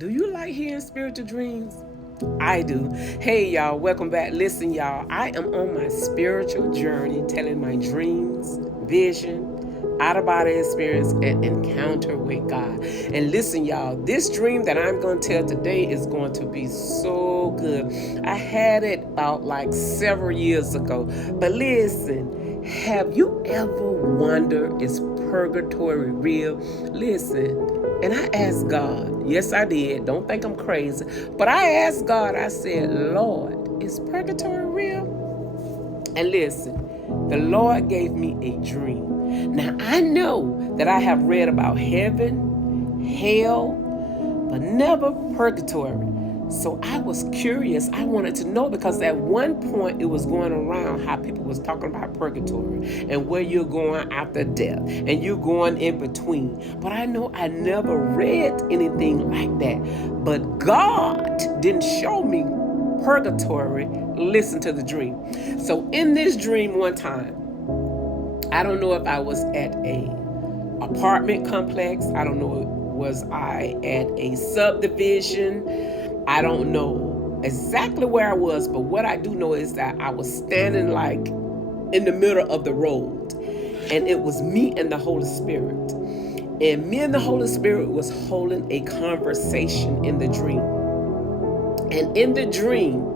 Do you like hearing spiritual dreams? I do. Hey, y'all, welcome back. Listen, y'all, I am on my spiritual journey telling my dreams, vision, out of body experience, and encounter with God. And listen, y'all, this dream that I'm going to tell today is going to be so good. I had it about like several years ago. But listen, have you ever wondered, is purgatory real? Listen, and I asked God, yes, I did. Don't think I'm crazy. But I asked God, I said, Lord, is purgatory real? And listen, the Lord gave me a dream. Now, I know that I have read about heaven, hell, but never purgatory. So I was curious. I wanted to know because at one point it was going around how people was talking about purgatory and where you're going after death and you're going in between. But I know I never read anything like that. But God didn't show me purgatory. Listen to the dream. So in this dream one time, I don't know if I was at a apartment complex. I don't know, was I at a subdivision? I don't know exactly where I was, but what I do know is that I was standing like in the middle of the road, and it was me and the Holy Spirit. And me and the Holy Spirit was holding a conversation in the dream. And in the dream,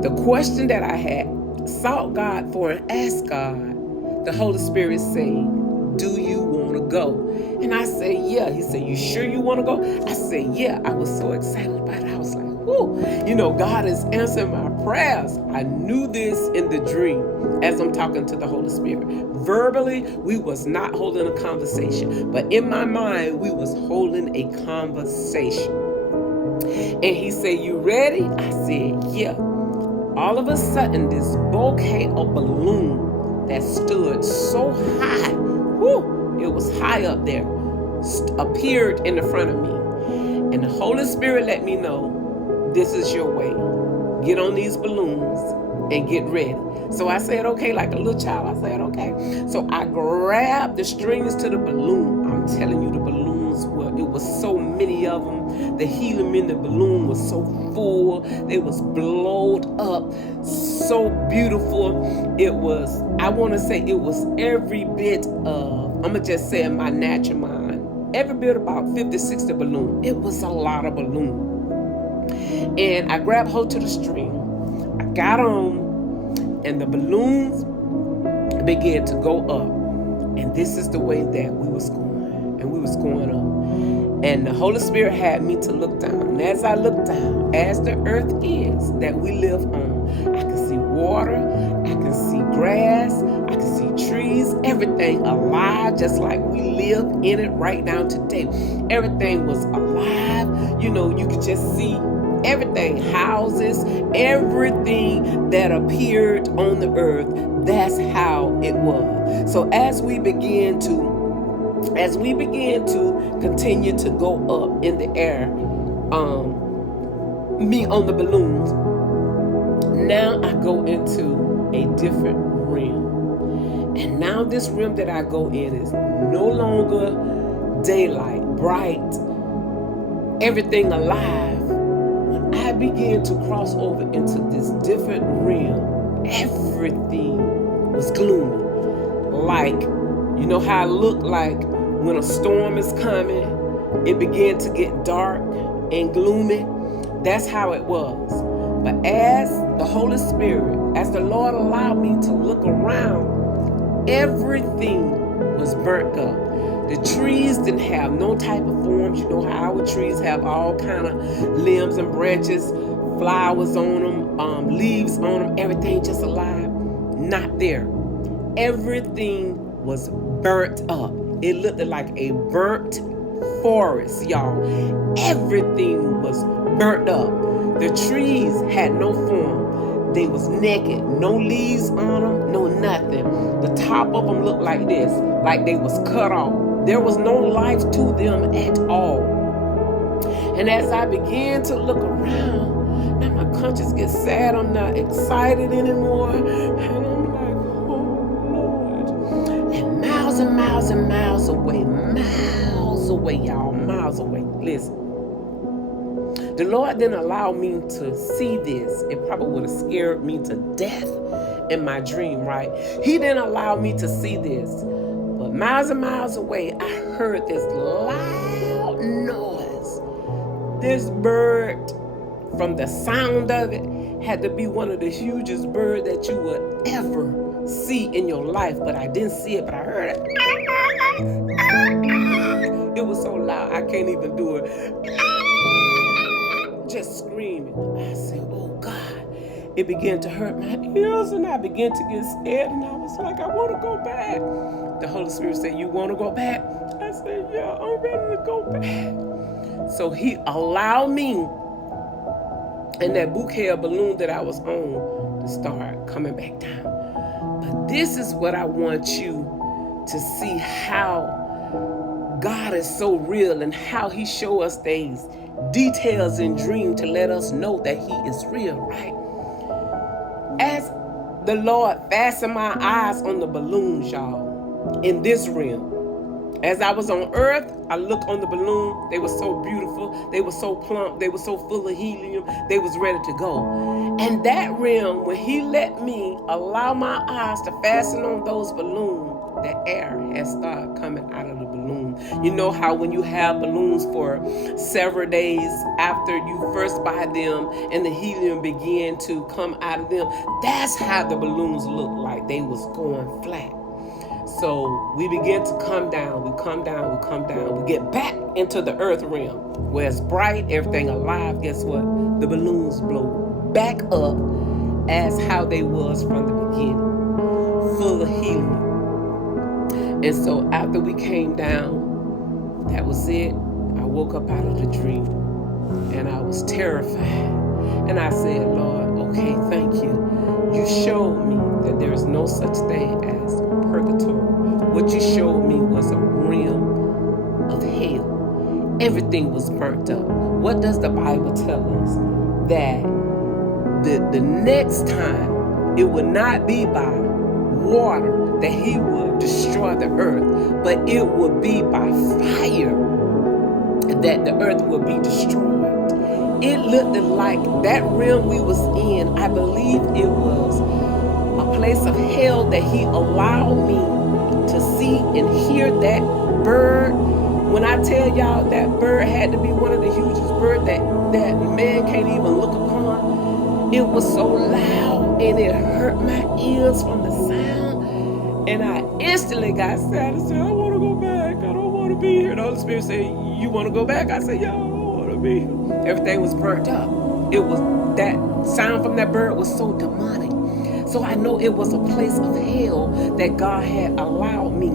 the question that I had sought God for and asked God, the Holy Spirit said, do you want to go? And I said, yeah. He said, you sure you want to go? I said, yeah. I was so excited about it. I was like, whoo. You know, God is answering my prayers. I knew this in the dream as I'm talking to the Holy Spirit. Verbally, we was not holding a conversation. But in my mind, we was holding a conversation. And he said, you ready? I said, yeah. All of a sudden, this bouquet of balloon that stood so high, it was high up there, appeared in the front of me. And the Holy Spirit let me know, this is your way. Get on these balloons and get ready. So I said, okay, like a little child, I said, okay. So I grabbed the strings to the balloon. I'm telling you, the balloons it was so many of them. The helium in the balloon was so full. They was blowed up, so beautiful. It was, I want to say it was every bit of, I'm going to just say in my natural mind, every bit about 50, 60 balloon. It was a lot of balloon. And I grabbed hold to the string. I got on, and the balloons began to go up. And this is the way that we was going. And we was going up. And the Holy Spirit had me to look down. And as I looked down, as the earth is that we live on, I can see water, I can see grass, I can see trees, everything alive, just like we live in it right now today. Everything was alive. You know, you could just see everything, houses, everything that appeared on the earth. That's how it was. So as we begin to continue to go up in the air, me on the balloons, now I go into a different realm. And now this realm that I go in is no longer daylight, bright, everything alive. When I begin to cross over into this different realm, everything was gloomy. Like, you know how it looked like when a storm is coming, it began to get dark and gloomy. That's how it was. But as the Holy Spirit, as the Lord allowed me to look around, everything was burnt up. The trees didn't have no type of forms. You know how our trees have all kind of limbs and branches, flowers on them, leaves on them, everything just alive. Not there. Everything was burnt up. It looked like a burnt forest, y'all. Everything was burnt up. The trees had no form. They was naked. No leaves on them, no nothing. The top of them looked like this, like they was cut off. There was no life to them at all. And as I began to look around, now my conscience gets sad. I'm not excited anymore. And I'm like, oh, Lord. And miles and miles and miles away, y'all, miles away. Listen. The Lord didn't allow me to see this. It probably would have scared me to death in my dream, right? He didn't allow me to see this. But miles and miles away, I heard this loud noise. This bird, from the sound of it, had to be one of the hugest birds that you would ever see in your life. But I didn't see it, but I heard it. It was so loud, I can't even do it. Just screaming. I said, oh God. It began to hurt my ears, and I began to get scared, and I was like, I want to go back. The Holy Spirit said, you want to go back? I said, yeah, I'm ready to go back. So he allowed me and that bouquet of balloon that I was on to start coming back down. But this is what I want you to see, how God is so real and how he show us things, details in dream to let us know that he is real, right? As the Lord fastened my eyes on the balloons, y'all, in this realm. As I was on earth, I looked on the balloon. They were so beautiful. They were so plump. They were so full of helium. They was ready to go. And that realm, when he let me allow my eyes to fasten on those balloons, the air has started coming out of the balloon. You know how when you have balloons for several days after you first buy them and the helium began to come out of them, that's how the balloons look like. They was going flat. So we begin to come down, we come down, we come down. We get back into the earth realm where it's bright, everything alive. Guess what? The balloons blow back up as how they was from the beginning, full of helium. And so after we came down, that was it. I woke up out of the dream and I was terrified. And I said, Lord, okay, thank you. You showed me that there is no such thing as purgatory. What you showed me was a realm of hell. Everything was burnt up. What does the Bible tell us? That the next time it would not be by water that he would destroy the earth, but it would be by fire that the earth would be destroyed. It looked like that realm we was in, I believe it was a place of hell that he allowed me to see and hear that bird. When I tell y'all that bird had to be one of the hugest birds that man can't even look upon. It was so loud and it hurt my ears from the sound. And I instantly got sad and said, I want to go back. I don't want to be here. The Holy Spirit said, you want to go back? I said, yeah, I don't want to be here. Everything was burnt up. It was, that sound from that bird was so demonic. So I know it was a place of hell that God had allowed me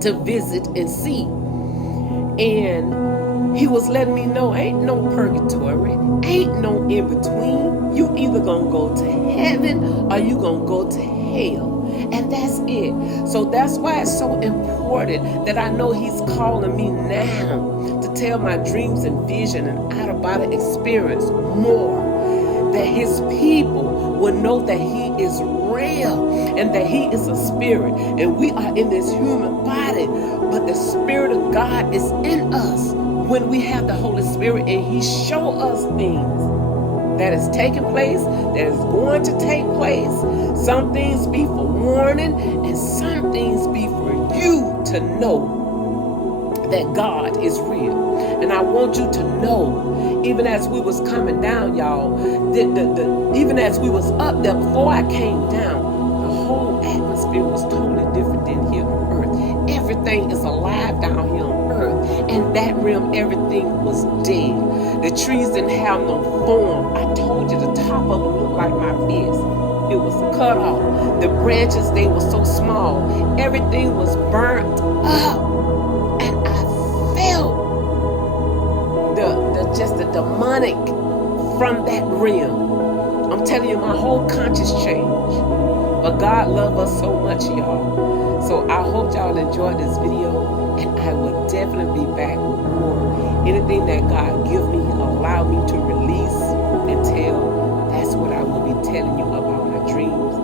to visit and see. And he was letting me know, ain't no purgatory, ain't no in between. You either gonna go to heaven or you gonna go to hell. And that's it. So that's why it's so important that I know he's calling me now to tell my dreams and vision and out-of-body experience more. That his people will know that he is real and that he is a spirit. And we are in this human body, but the Spirit of God is in us when we have the Holy Spirit, and he show us things that is taking place, that is going to take place. Some things be for warning, and some things be for you to know that God is real. And I want you to know, even as we was coming down, y'all, even as we was up there, before I came down, the whole atmosphere was totally different than here on earth. Everything is alive down here on earth. And that realm, everything was dead. The trees didn't have no form. I told you the top of them looked like my fist. It was cut off. The branches, they were so small. Everything was burnt up. And I felt just the demonic from that realm. I'm telling you, my whole conscience changed. But God loves us so much, y'all. So I hope y'all enjoyed this video, and I will definitely be back with more. Anything that God give me, allow me to release and tell, that's what I will be telling you about my dreams,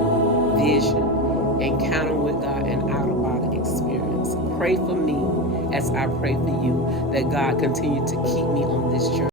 vision, encounter with God, and out-of-body experience. Pray for me as I pray for you, that God continue to keep me on this journey.